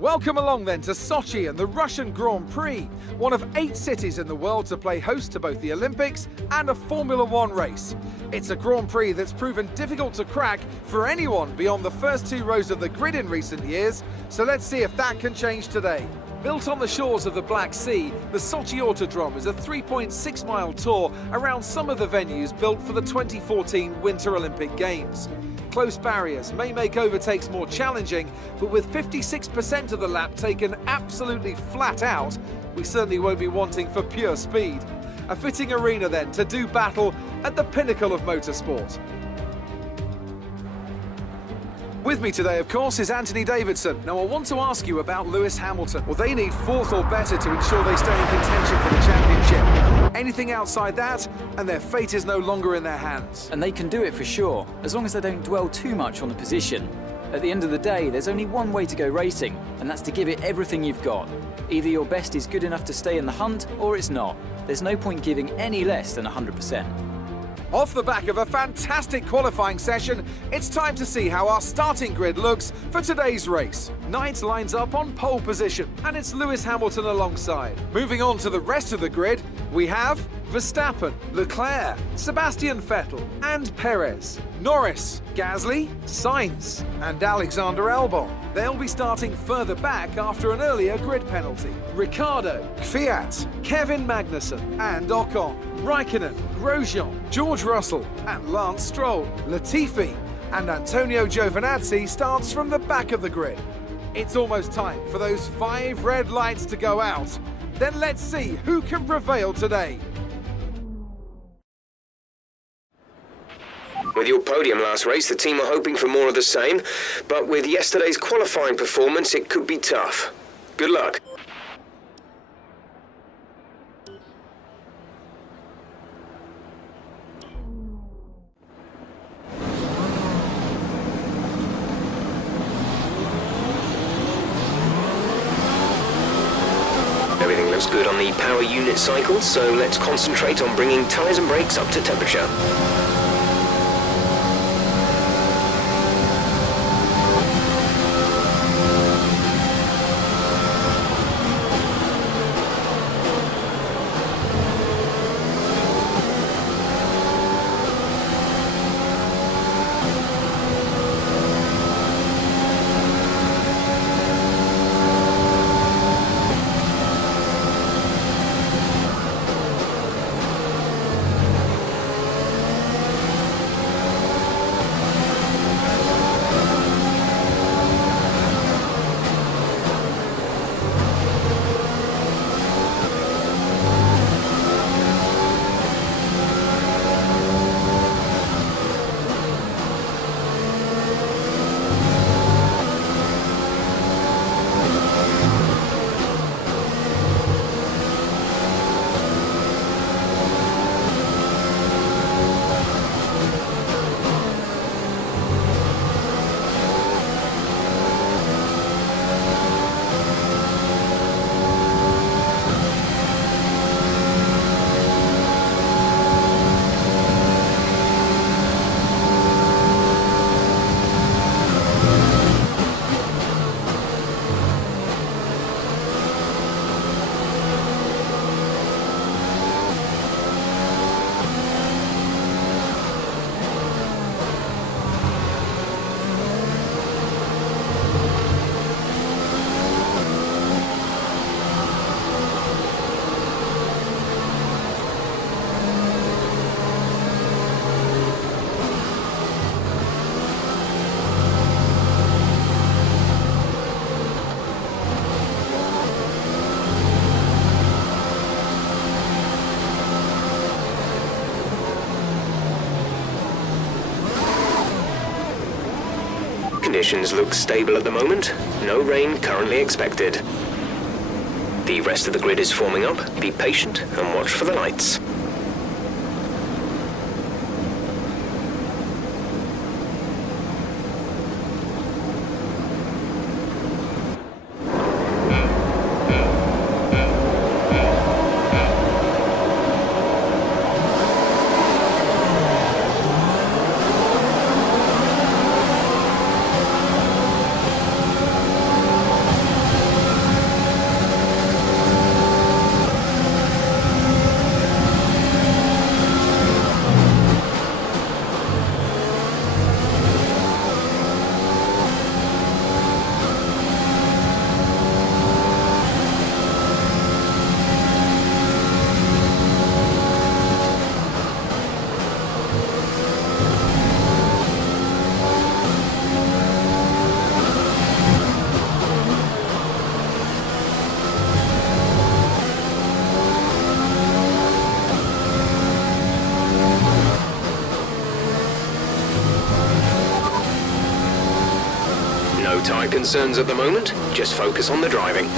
Welcome along then to Sochi and the Russian Grand Prix, one of 8 cities in the world to play host to both the Olympics and a Formula One race. It's a Grand Prix that's proven difficult to crack for anyone beyond the first 2 rows of the grid in recent years, so let's see if that can change today. Built on the shores of the Black Sea, the Sochi Autodrom is a 3.6-mile tour around some of the venues built for the 2014 Winter Olympic Games. Close barriers may make overtakes more challenging, but with 56% of the lap taken absolutely flat out, we certainly won't be wanting for pure speed. A fitting arena then to do battle at the pinnacle of motorsport. With me today, of course, is Anthony Davidson. Now, I want to ask you about Lewis Hamilton. Well, they need 4th or better to ensure they stay in contention for the championship. Anything outside that, and their fate is no longer in their hands. And they can do it for sure, as long as they don't dwell too much on the position. At the end of the day, there's only one way to go racing, and that's to give it everything you've got. Either your best is good enough to stay in the hunt, or it's not. There's no point giving any less than 100%. Off the back of a fantastic qualifying session, it's time to see how our starting grid looks for today's race. Knight lines up on pole position, and it's Lewis Hamilton alongside. Moving on to the rest of the grid, we have Verstappen, Leclerc, Sebastian Vettel, and Perez, Norris, Gasly, Sainz, and Alexander Albon. They'll be starting further back after an earlier grid penalty. Ricciardo, Kvyat, Kevin Magnussen, and Ocon, Raikkonen, Grosjean, George Russell, and Lance Stroll. Latifi and Antonio Giovinazzi starts from the back of the grid. It's almost time for those 5 red lights to go out. Then let's see who can prevail today. With your podium last race, the team are hoping for more of the same, but with yesterday's qualifying performance, it could be tough. Good luck. Everything looks good on the power unit cycle, so let's concentrate on bringing tyres and brakes up to temperature. Conditions look stable at the moment. No rain currently expected. The rest of the grid is forming up. Be patient and watch for the lights. tyre concerns at the moment. Just focus on the driving.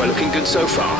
We're looking good so far.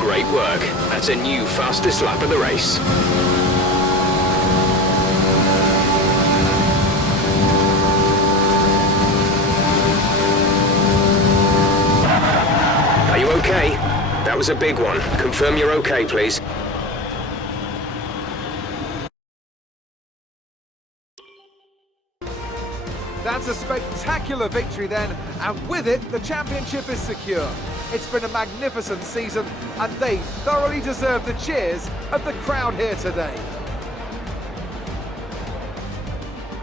Great work. That's a new fastest lap of the race. Are you okay? That was a big one. Confirm you're okay, please. That's a spectacular victory then, and with it, the championship is secure. It's been a magnificent season, and they thoroughly deserve the cheers of the crowd here today.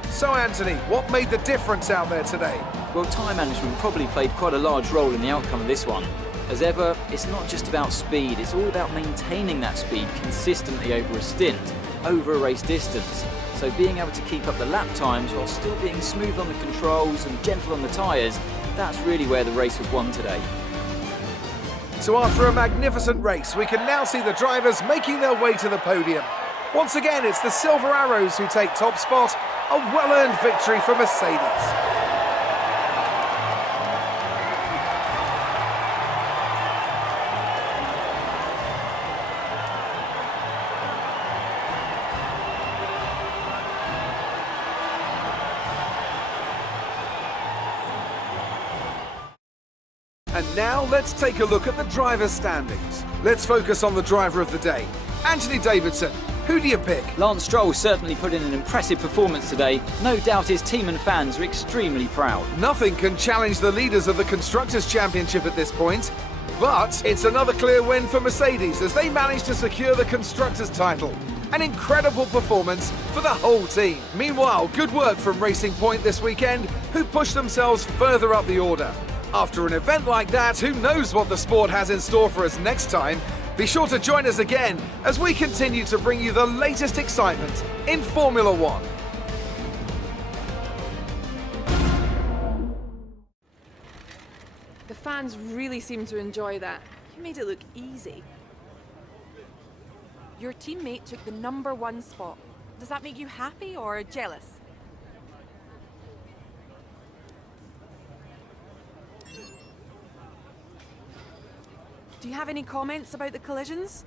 So Anthony, what made the difference out there today? Well, tyre management probably played quite a large role in the outcome of this one. As ever, it's not just about speed, it's all about maintaining that speed consistently over a stint, over a race distance. So being able to keep up the lap times while still being smooth on the controls and gentle on the tyres, that's really where the race was won today. So after a magnificent race, we can now see the drivers making their way to the podium. Once again, it's the Silver Arrows who take top spot, a well-earned victory for Mercedes. And now let's take a look at the driver's standings. Let's focus on the driver of the day. Anthony Davidson, who do you pick? Lance Stroll certainly put in an impressive performance today. No doubt his team and fans are extremely proud. Nothing can challenge the leaders of the Constructors' Championship at this point, but it's another clear win for Mercedes as they managed to secure the Constructors' title. An incredible performance for the whole team. Meanwhile, good work from Racing Point this weekend, who pushed themselves further up the order. After an event like that, who knows what the sport has in store for us next time? Be sure to join us again as we continue to bring you the latest excitement in Formula One. The fans really seem to enjoy that. You made it look easy. Your teammate took the #1 spot. Does that make you happy or jealous? Do you have any comments about the collisions?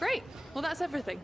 Great. Well, that's everything.